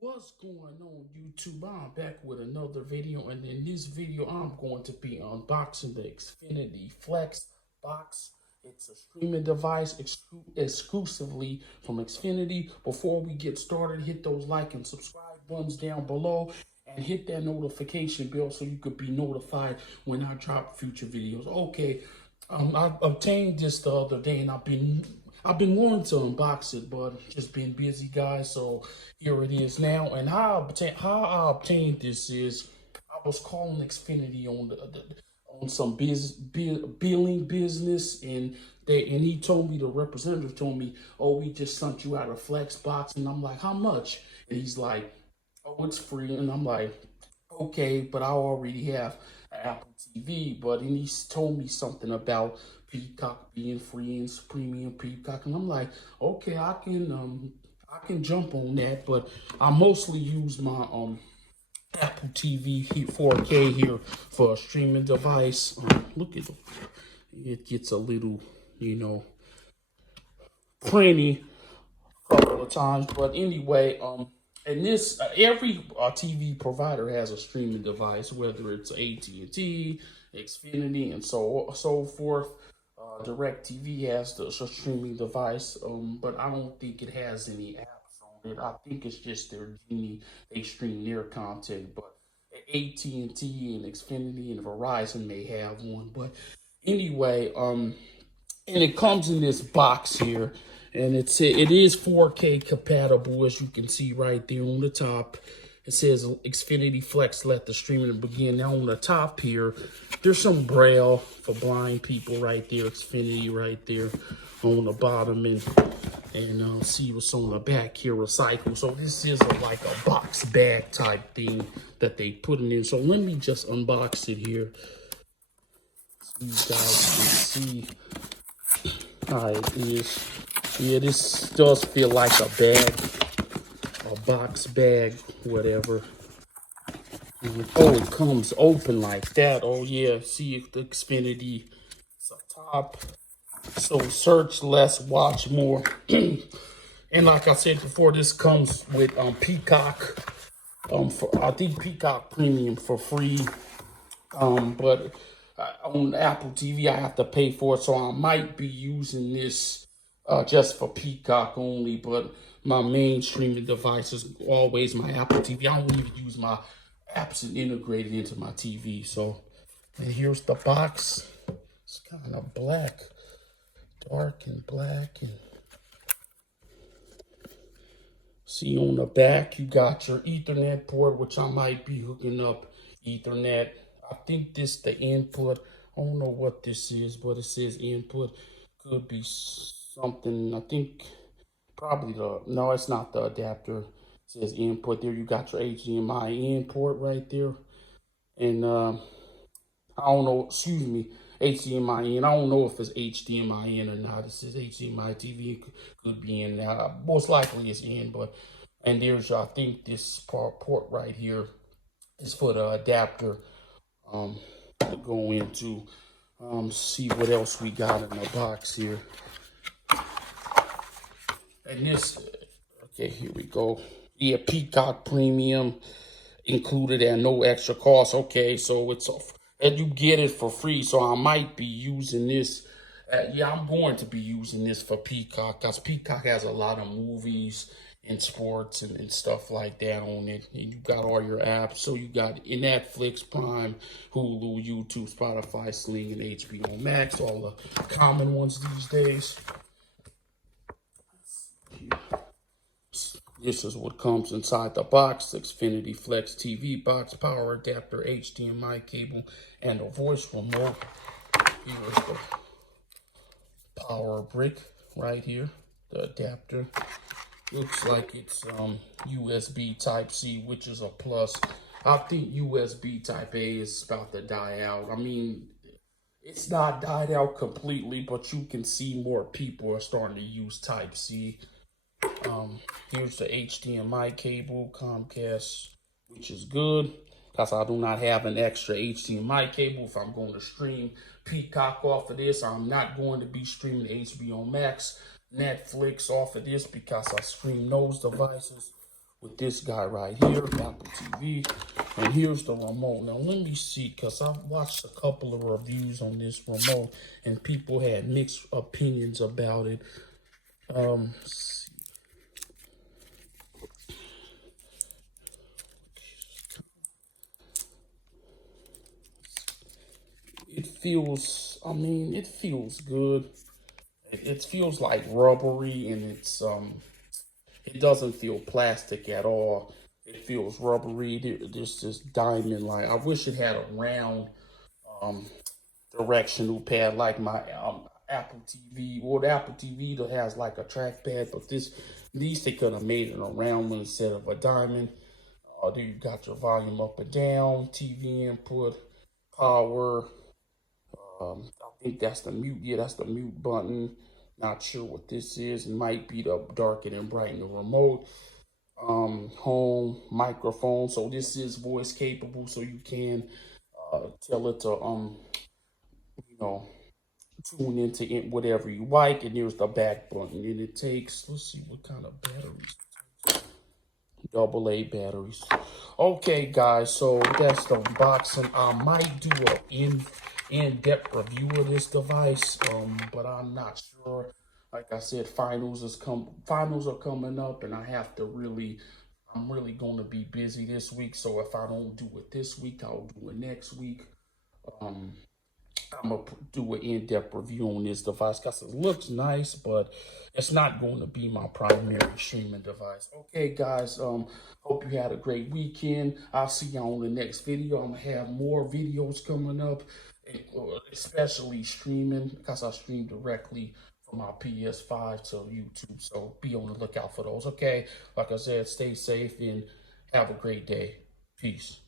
What's going on YouTube? I'm back with another video, and in this video I'm going to be unboxing the Xfinity Flex box. It's a streaming device exclusively from Xfinity. Before we get started, hit those like and subscribe buttons down below and hit that notification bell so you could be notified when I drop future videos. Okay, I obtained this the other day, and I've been wanting to unbox it, but just been busy, guys. So here it is now. And how I obtained this is I was calling Xfinity on on some billing business, and he told me, the representative told me, "Oh, we just sent you out a flex box," and I'm like, "How much?" And he's like, "Oh, it's free," and I'm like, "Okay, but I already have Apple TV." But and he told me something about Peacock being free and premium Peacock, and I'm like, "Okay, I can jump on that." But I mostly use my Apple TV 4K here for a streaming device. Look at it. It gets a little, printy a couple of times. But anyway, and this every TV provider has a streaming device, whether it's AT&T, Xfinity, and so forth. DirecTV has the streaming device, but I don't think it has any apps on it. I think it's just their Genie. They stream their content, but AT&T and Xfinity and Verizon may have one. But anyway, and it comes in this box here, and it is 4K compatible, as you can see right there on the top. It says Xfinity Flex, let the streaming begin. Now on the top here, there's some braille for blind people right there. Xfinity right there on the bottom, and see what's on the back here, recycle. So this is like a box bag type thing that they put in. So let me just unbox it here so you guys can see how it is. Yeah, this does feel like a bag, a box bag, whatever. Oh, it comes open like that. Oh yeah, see the Xfinity. It's up top. So search less, watch more. And like I said before, this comes with Peacock. I think Peacock Premium for free. But on Apple TV, I have to pay for it, so I might be using this just for Peacock only. But my main streaming device is always my Apple TV. I don't even use my apps integrated into my TV. So, and here's the box. It's kind of black, dark and black, and see on the back, you got your Ethernet port, which I might be hooking up Ethernet. I think this the input. I don't know what this is, but it says input. Could be something. I think probably no, it's not the adapter. It says input. There you got your HDMI in port right there. And I don't know, excuse me, HDMI in. I don't know if it's HDMI in or not. It says HDMI TV. Could be in now. Most likely it's in, but and there's, I think, this port right here is for the adapter to go into. See what else we got in the box here. And this, okay, here we go. Yeah, Peacock Premium included at no extra cost. Okay, so it's off, and you get it for free. So I might be using this. Yeah, I'm going to be using this for Peacock, because Peacock has a lot of movies and sports and stuff like that on it. And you got all your apps. So you got Netflix, Prime, Hulu, YouTube, Spotify, Sling, and HBO Max, all the common ones these days. This is what comes inside the box: Xfinity Flex TV box, power adapter, HDMI cable, and a voice remote. Here's the power brick right here, the adapter. Looks like it's USB Type-C, which is a plus. I think USB Type-A is about to die out. I mean, it's not died out completely, but you can see more people are starting to use Type-C. Here's the HDMI cable, Comcast, which is good, because I do not have an extra HDMI cable if I'm going to stream Peacock off of this. I'm not going to be streaming HBO Max, Netflix off of this, because I stream those devices with this guy right here, Apple TV. And here's the remote. Now let me see, because I've watched a couple of reviews on this remote and people had mixed opinions about it. It feels, I mean, it feels good. It feels like rubbery, and it doesn't feel plastic at all. It feels rubbery. There's this diamond line. I wish it had a round um, directional pad like my Apple TV. Well, the Apple TV that has like a trackpad, but these they could have made it a round one instead of a diamond. There you got your volume up and down, TV input, power. I think that's the mute. Yeah, that's the mute button. Not sure what this is. It might be the darken and brighten the remote. Home microphone. So this is voice capable, so you can tell it to you know, tune into it whatever you like. And there's the back button, and it takes. Let's see what kind of batteries. AA batteries. Okay, guys, so that's the unboxing. I might do a in-depth review of this device, but I'm not sure. Like I said, finals are coming up, and I'm really going to be busy this week. So if I don't do it this week, I'll do it next week. Um, I'm gonna do an in-depth review on this device because it looks nice, but it's not going to be my primary streaming device. Okay, guys. Hope you had a great weekend. I'll see you on the next video. I'm gonna have more videos coming up, especially streaming because I stream directly from my PS5 to YouTube. So be on the lookout for those. Okay, like I said, stay safe and have a great day. Peace.